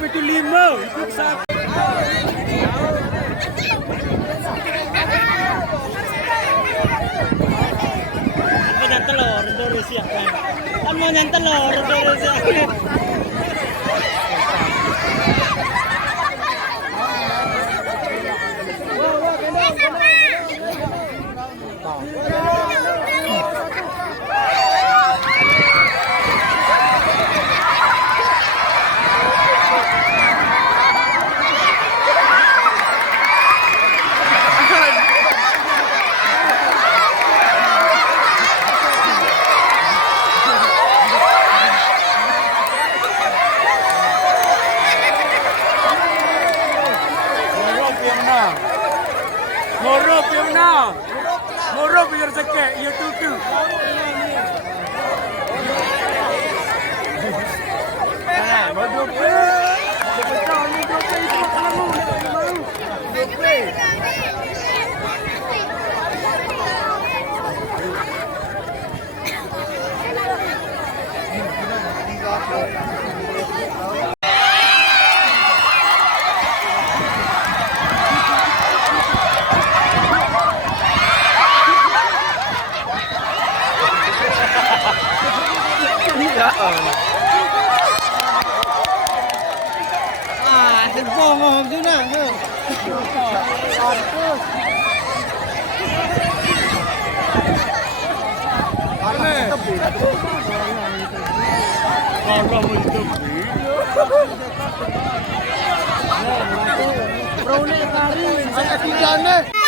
25 itu satu. Apa yang telur terus ya kan? Kamu yang telur terus ya. Moro Piona, Moro biar sekek, ya tutu. Bodoh pe, betul ni dope itu kamu, dope. Bongong tu nak. Bro ni kari, saya tidak ni.